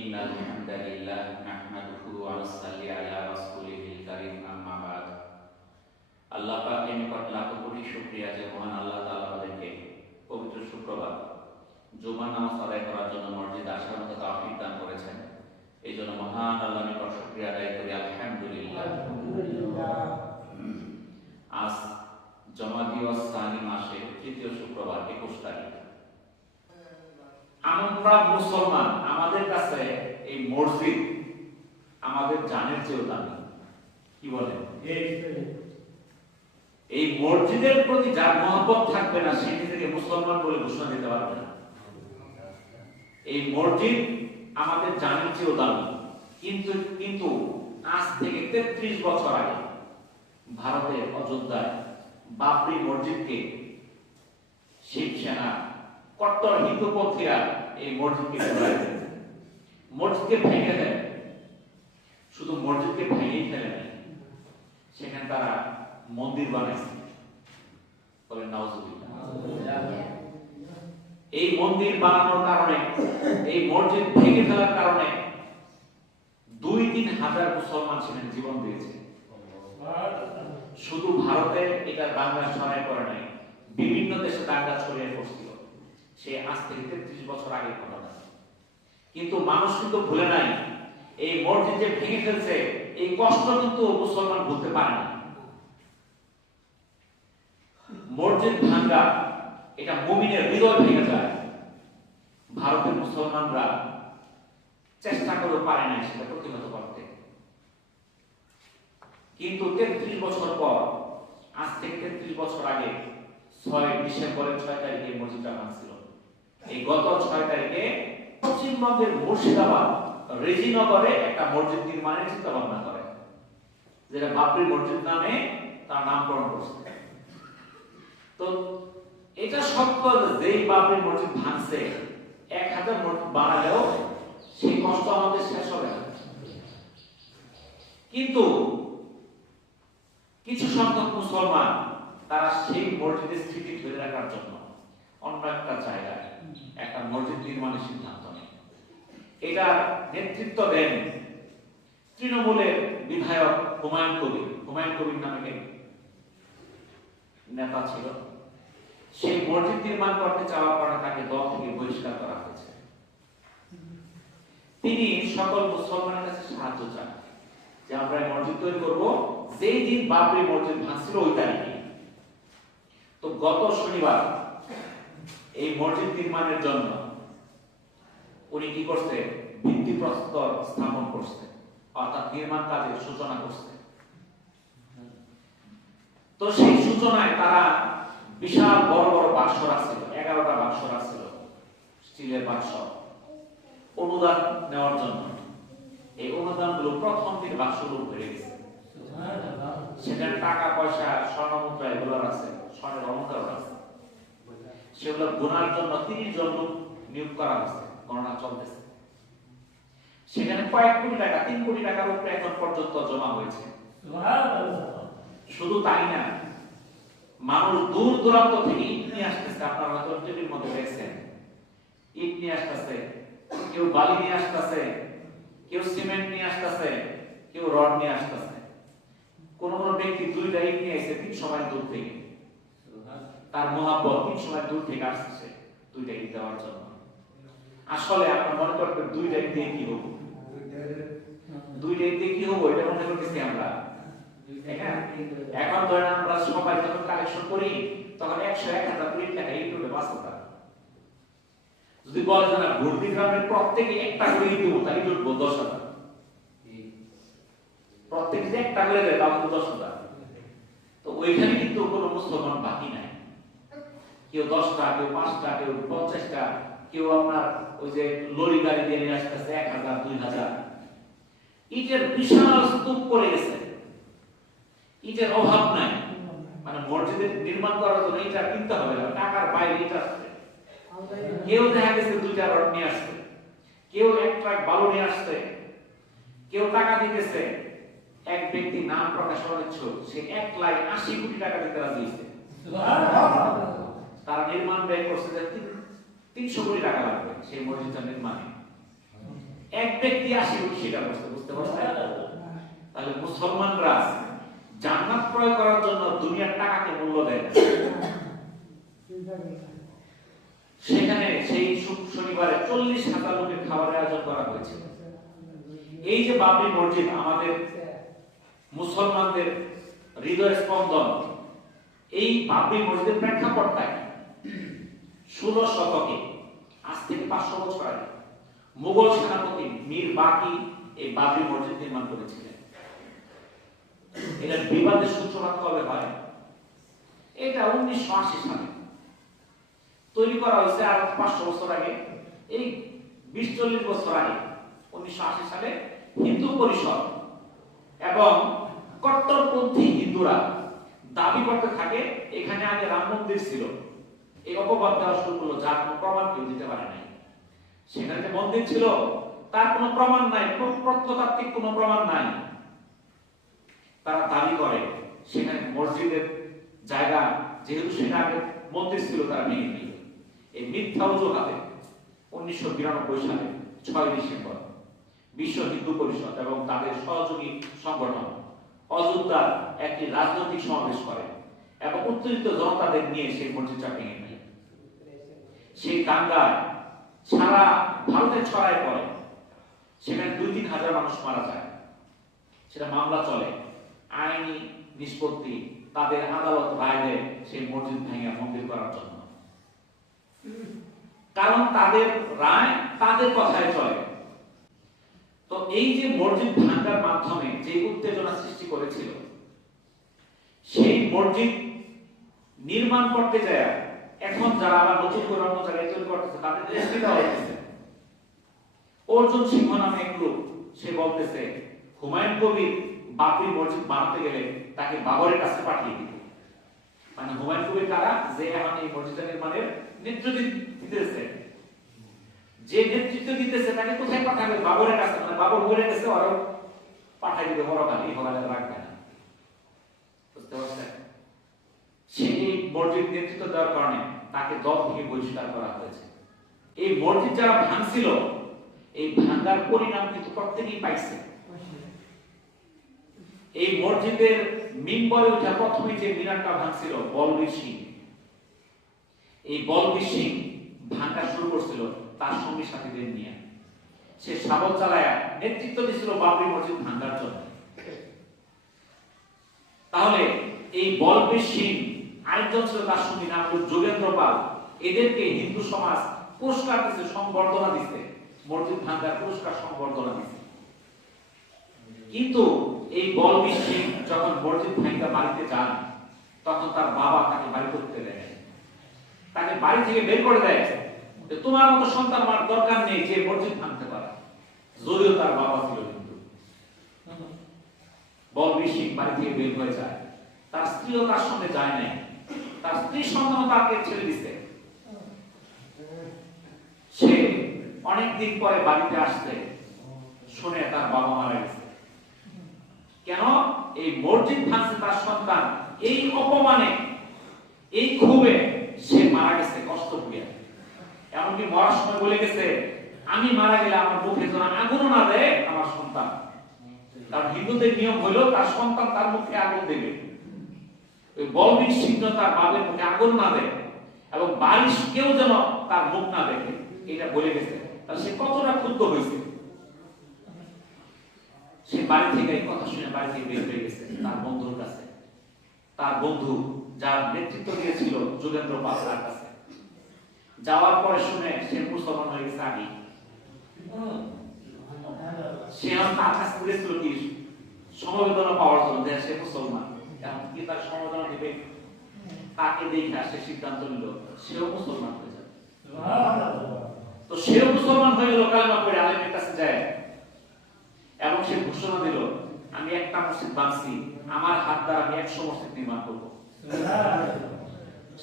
ইন্নাল হামদালিল্লাহ নাহমাদুহু ওয়া নুসাল্লি আলা রাসূলিহিল কারীম আম্মা বাদ। আল্লাহ পাকের নিকট লাখো কোটি শুকরিয়া যে মহান আল্লাহ তাআলা আমাদেরকে পবিত্র শুক্রবার জুমা নামাজ আদায় করার জন্য মসজিদে আসার মতো তৌফিক দান করেছেন। এই জন্য মহান আল্লাহর নিকট শুকরিয়া আদায় করি আলহামদুলিল্লাহ। আজ জমাদিউ সানি মাসের তৃতীয় শুক্রবার 21 তারিখ। আমরা মুসলমান, আমাদের কাছে এই মসজিদ আমাদের জানের চেয়েও দামি। কি বলেন? এই মসজিদের প্রতি যার মহব্বত থাকবে না সে নিজেকে মুসলমান বলে ঘোষণা দিতে পারবে না। এই মসজিদ আমাদের জানের চেয়েও দামি। কিন্তু আজ থেকে 33 বছর আগে ভারতের অযোধ্যায় বাবরি মসজিদকে শিবসেনা কট্টর হিন্দুপন্থীরা এই মসজিদকে মসজিদকে ভেঙে দেয়। শুধু মসজিদকে ভেঙেই ফেলে নাই, সেখানে তারা মন্দির বানাইছে। বলেন নাউজুবিল্লাহ। এই মন্দির বানানোর কারণে, এই মসজিদ ভেঙে ফেলার কারণে 2-3 হাজার মুসলমান সেখানে জীবন দিয়েছে। শুধু ভারতে এটা দাঙ্গা ছড়ায় পড়ে নাই, বিভিন্ন দেশে দাঙ্গা ছড়িয়ে পড়ছিল। সে আজ থেকে 33 বছর আগের কথা। কিন্তু মানুষ কিন্তু ভুলে নাই, এই মসজিদ যে ভেঙে ফেলছে এই কষ্ট কিন্তু মুসলমান ভুলতে পারে না। মসজিদ ভাঙ্গা এটা মুমিনের হৃদয় ভেঙে যায়। ভারতের মুসলমানরা চেষ্টা করে পারে না সেটা প্রতিহত করতে। কিন্তু 33 বছর পর, আজ থেকে 33 বছর আগে 6 ডিসেম্বরের 6 তারিখে মসজিদটা ভাঙছিল। এই গত 6 তারিখে পশ্চিমবঙ্গের মুর্শিদাবাদ রেজিনগরে একটা মসজিদ নির্মাণের চিন্তা ভাবনা করে, যেটা বাবরি মসজিদ নামে তার নামকরণ করছে। তো এটা সত্য যে বাবরি মসজিদ ভাঙছে 1000 মসজিদ বানালেও সেই কষ্ট আমাদের শেষ হবে না। কিন্তু কিছু সংখ্যক মুসলমান তারা সেই মসজিদের স্মৃতি ধরে রাখার জন্য অন্য একটা জায়গায় একটা মসজিদ নির্মাণের সিদ্ধান্ত নেয়। এটার নেতৃত্ব দেন তৃণমূলের বিধায়ক হুমায়ুন কবির। হুমায়ুন কবির নামে নেতা ছিল। সেই মসজিদ নির্মাণ করতে চাওয়ার কারণে তাকে দল থেকে বহিষ্কার করা হয়েছে। তিনি সকল মুসলমানের কাছে সাহায্য চান যে আমরা মসজিদ তৈরি করব যেই দিন বাবরি মসজিদ ভাঙছিল ওই তারিখে। তো গত শনিবার এই মসজিদ নির্মাণের জন্য উনি কি করছে? ভিত্তিপ্রস্তর স্থাপন করছে, অর্থাৎ নির্মাণ কাজের সূচনা করছে। তো সেই সূচনায় তারা বিশাল বড় বড় বাক্স রাখছিল, 11টা বাক্স রাখছিল, স্টিলের বাক্স, অনুদান নেওয়ার জন্য। এই অনুদানগুলো প্রথম দিন বাক্সগুলো ভরে গেছে। সেখানে টাকা পয়সা, স্বর্ণ মুদ্রা এগুলো আছে, স্বর্ণের অলংকার আছে। সেগুলো গোনার জন্য 30 জন লোক নিয়োগ করা হয়েছে, গণনা চলতেছে। সেখানে কয়েক কোটি টাকা, 3 কোটি টাকার উপরে এখন পর্যন্ত জমা হয়েছে। শুধু তাই না, মানুষ দূর দূরান্ত থেকে ইট নিয়ে আসতেছে। আপনারা হয়তো টিভির মধ্যে দেখছেন, ইট নিয়ে আসতেছে, কেউ বালি নিয়ে আসতেছে, কেউ সিমেন্ট নিয়ে আসতেছে, কেউ রড নিয়ে আসতেছে। কোন কোন ব্যক্তি 2টা ইট নিয়ে এসে 300 মাইল দূর থেকে, তার মহাব্বত 300 মাইল দূর থেকে আসছে 2টা ইট দেওয়ার জন্য। আসলে আপনার মনে করবেন 2টা ইট দিয়ে কি হবো, 2টা ইট দিয়ে কি হবো, এটা মনে করতেছি আমরা। এখন ধরেন আমরা সবাই যখন কালেকশন করি তখন 100-1000 কোটি টাকা ইট উঠে বাঁচতে। যদি বলে না ভর্তি গ্রামের প্রত্যেকে একটা করে ইট দেবো, তাহলে ইট উঠবো 10,000। প্রত্যেকে যে একটা করে দেয় তাও 10,000। তো ওইখানে কিন্তু কোনো মুসলমান বাকি নাই। কেউ 10টা, কেউ 5টা, কেউ 50টা, কেউ আপনার ওই যে লরি গাড়ি দিয়ে নিয়ে আসতেছে 1000-2000। ইটের বিশাল স্তূপ করে গেছে, ইটের অভাব নাই। মানে মসজিদের নির্মাণ করার জন্য ইটা কিনতে হবে না, টাকার বাইরে ইট আসছে। কেউ দেখা গেছে 2টা রড নিয়ে আসছে, কেউ 1 ট্রাক বালু নিয়ে আসছে, কেউ টাকা দিতেছে। এক ব্যক্তি নাম প্রকাশ করার ইচ্ছুক, সে 1,80,00,000 কোটি টাকা দিতে রাজি হয়েছে। তার নির্মাণ ব্যয় করছে যে 300 কোটি টাকা লাগবে সেই মসজিদটা নির্মাণে। 1 ব্যক্তি আসে সেটা বুঝতে পারছেন? তাহলে মুসলমানরা জান্নাত ক্রয় করার জন্য দুনিয়ার টাকাকে মূল্য দেয় না। সেখানে সেই শনিবারে 40,000 লোকের খাবারের আয়োজন করা হয়েছে। এই যে বাবরি মসজিদ আমাদের মুসলমানদের হৃদয় স্পন্দন, এই বাবরি মসজিদের প্রেক্ষাপটটা 16 শতকে, আজ থেকে 500 বছর আগে মুঘল সেনাপতি মীর বাকি এই বাবরি মসজিদ নির্মাণ করেছিলেন। এটা বিবাদের সূত্রপাত কবে হয়? এটা 1980 সালে তৈরি করা হয়েছে। আর 500 বছর আগে, এই 20-40 বছর আগে 1980 সালে হিন্দু পরিষদ এবং কট্টরপন্থী হিন্দুরা দাবি করতে থাকে এখানে আগে রাম মন্দির ছিল। এই অপবাদ দেওয়া শুরু করলো, যার কোনো প্রমাণ কেউ দিতে পারে নাই। সেখানে যে মন্দির ছিল তার কোনো প্রমাণ নাই, প্রত্নতাত্ত্বিক কোনো প্রমাণ নাই। তারা দাবি করে সেখানে মসজিদের জায়গা, যেহেতু সেটা আগে মন্দির ছিল, তারা ভেঙে দিল। এই মিথ্যা অজুহাতে 1992 সালে 6 ডিসেম্বর বিশ্ব হিন্দু পরিষদ এবং তাদের সহযোগী সংগঠন অযোধ্যার একটি রাজনৈতিক সমাবেশ করে এবং উত্তেজিত জনতাদের নিয়ে সেই মসজিদটা ভেঙে দেয়। সেই দাঙ্গায় সারা ভারতে ছড়ায় পড়ে। সেখানে 2-3 হাজার মানুষ মারা যায়। সেটা মামলা চলে, আইনি নিষ্পত্তি, তাদের আদালত রায় দেয় সেই মসজিদ ভেঙে মন্দির করার জন্য। কারণ তাদের রায় তাদের কথায় চলে। তো এই যে মসজিদ ভাঙার মাধ্যমে যে উত্তেজনা সৃষ্টি করেছিল, সেই মসজিদ নির্মাণ করতে যায় এখন যারা আবার নতুন করে অন্য জায়গায় তৈরি করতেছে তাদের সুবিধা হচ্ছে। অর্জুন সিংহ নামে এক লোক, সে বলতেছে হুমায়ুন কবির বাবরি মসজিদ বানাতে গেলে তাকে বাবরের কাছে পাঠিয়ে দিবে। মানে হুমায়ুন কবির কারা, যে এখন এই মসজিদ নির্মাণের নেতৃত্ব দিতেছে, যে নেতৃত্ব দিতেছে তাকে কোথায় পাঠাবে? বাবরের কাছে। মানে বাবর বলে গেছে আরো পাঠাই দিবে বড়কালে, এই হলে রাখবে না। বুঝতে পারছেন? সেই মসজিদ নেতৃত্ব দেওয়ার কারণে তাকে দল থেকে বহিষ্কার করা হয়েছে। এই মসজিদ যারা ভাঙছিল, এই ভাঙার পরিণাম কিন্তু প্রত্যেকেই পাইছে। এই মসজিদের মিম্বরে উঠা প্রথমে যে মিনারটা ভাঙছিল বলবীর সিং, এই বলবীর সিং ভাঙা শুরু করছিল তার সঙ্গী সাথীদের নিয়ে। সে সাবল চালায়া নেতৃত্ব দিয়েছিল বাবরি মসজিদ ভাঙার জন্য। তাহলে এই বলবীর সিং, আরেকজন ছিল তার সঙ্গী, নাম হল যোগেন্দ্র পাল। এদেরকে হিন্দু সমাজ পুরস্কার দিচ্ছে, সংবর্ধনা দিচ্ছে, মসজিদ ভাঙার পুরস্কার সংবর্ধনা দিচ্ছে। কিন্তু এই বলবীর সিং যখন মসজিদ ভাঙা বাড়িতে যান, তখন তার বাবা তাকে বাড়ি করতে দেয়, তাকে বাড়ি থেকে বের করে দেয়। তোমার মতো সন্তান আমার দরকার নেই যে মসজিদ ভাঙতে পারে। যদিও তার বাবা ছিল হিন্দু। বলবীর সিং বাড়ি থেকে বের হয়ে যায়। তার স্ত্রীও তার সঙ্গে যায় নাই। তার স্ত্রী সন্তান তাকে ছেড়ে দিচ্ছে। সে অনেকদিন পরে বাড়িতে আসছে, শুনে তার বাবা মারা গেছে। কেন? এই মসজিদ ভাঙছে তার সন্তান, এই অপমানে, এই ক্ষোভে সে মারা গেছে কষ্ট পেয়ে। এমনকি মরার সময় বলে গেছে, আমি মারা গেলে আমার মুখে যেন আগুন না দেয় আমার সন্তান। কারণ হিন্দুদের নিয়ম হলো তার সন্তান তার মুখে আগুন দেবে। ওই বলবীর সিং তার বাবার মুখে আগুন না দেয় এবং বাড়ির কেউ যেন তার মুখ না দেখে, এটা বলে গেছে। তাহলে সে কতটা ক্ষুব্ধ হয়েছে। সে বাড়ি থেকে এই কথা শুনে বাড়ি থেকে বের হয়ে গেছে তার বন্ধুর কাছে। তার বন্ধু যার নেতৃত্ব দিয়েছিল যোগেন্দ্র পাল, তার কাছে যাওয়ার পরে শুনে সে মুসলমান হয়ে গেছে আগে। সে তার কাছে ঘুরেছিল কি সমবেদনা পাওয়ার জন্য, সে মুসলমান, এখন কি তার সমবেদনা দিবে? তাকে দেখে সে সিদ্ধান্ত নিল সেও মুসলমান হয়ে যাবে। তো সেও মুসলমান হয়ে গেল, কালেমা পড়ে আলেমের কাছে যায় এবং সে ঘোষণা দিল, আমি একটা মসজিদ বানাচ্ছি, আমার হাত দ্বারা আমি 100 মসজিদ নির্মাণ করব।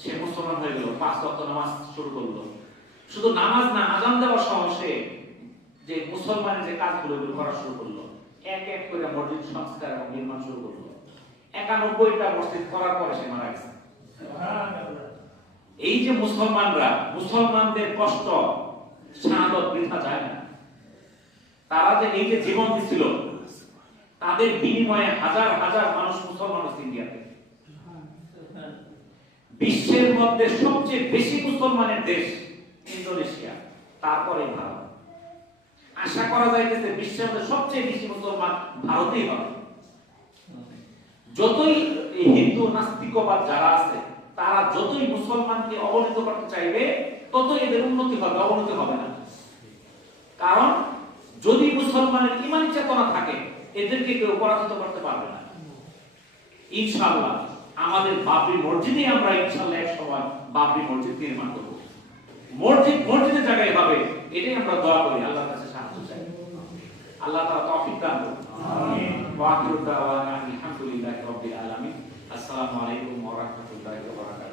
সে মুসলমান হয়ে গেল, 5 ওয়াক্ত নামাজ শুরু করলো। শুধু নামাজ না, আযান দেওয়ার সময় সে যে মুসলমানের যে কাজগুলো করা শুরু করলো, এক এক করে মসজিদ সংস্কার এবং নির্মাণ শুরু করলো। 91টা মসজিদ করার পরে সে মারা গেছে। এই যে মুসলমানরা, মুসলমানদের কষ্ট শাহাদত বৃথা যায় না। তারা যে এই যে জীবন দিছিল, তাদের বিনিময়ে হাজার হাজার মানুষ মুসলমান হচ্ছে ইন্ডিয়াতে। বিশ্বের মধ্যে সবচেয়ে বেশি মুসলমানের দেশ ইন্দোনেশিয়া, তারপরে ভারত। আশা করা যাইতেছে বিশ্বের মধ্যে সবচেয়ে বেশি মুসলমান ভারতেই হবে। যতই হিন্দু নাস্তিকবাদ যারা আছে, তারা যতই মুসলমানকে অবনীত করতে চাইবে, ততই এদের উন্নতি হবে, অবনতি হবে না। কারণ যদি মুসলমানের ঈমান চেতনা থাকে, এদেরকে কেউ পরাজিত করতে পারবে না। ইনশাআল্লাহ আমাদের বাবরি মসজিদে আমরা ইনশাআল্লাহ এক সময় বাবরি মসজিদ নির্মাণ করব। মসজিদের জায়গায় হবে, এটাই আমরা দোয়া করি, আল্লাহর কাছে সাহায্য চাই। আল্লাহ তাআলা তৌফিক দান করুন। আমিন। ওয়া আখিরু দাওয়ানা আলহামদুলিল্লাহি রাব্বিল আলামিন। আসসালামু আলাইকুম ওয়া রাহমাতুল্লাহি ওয়া বারাকাতুহু।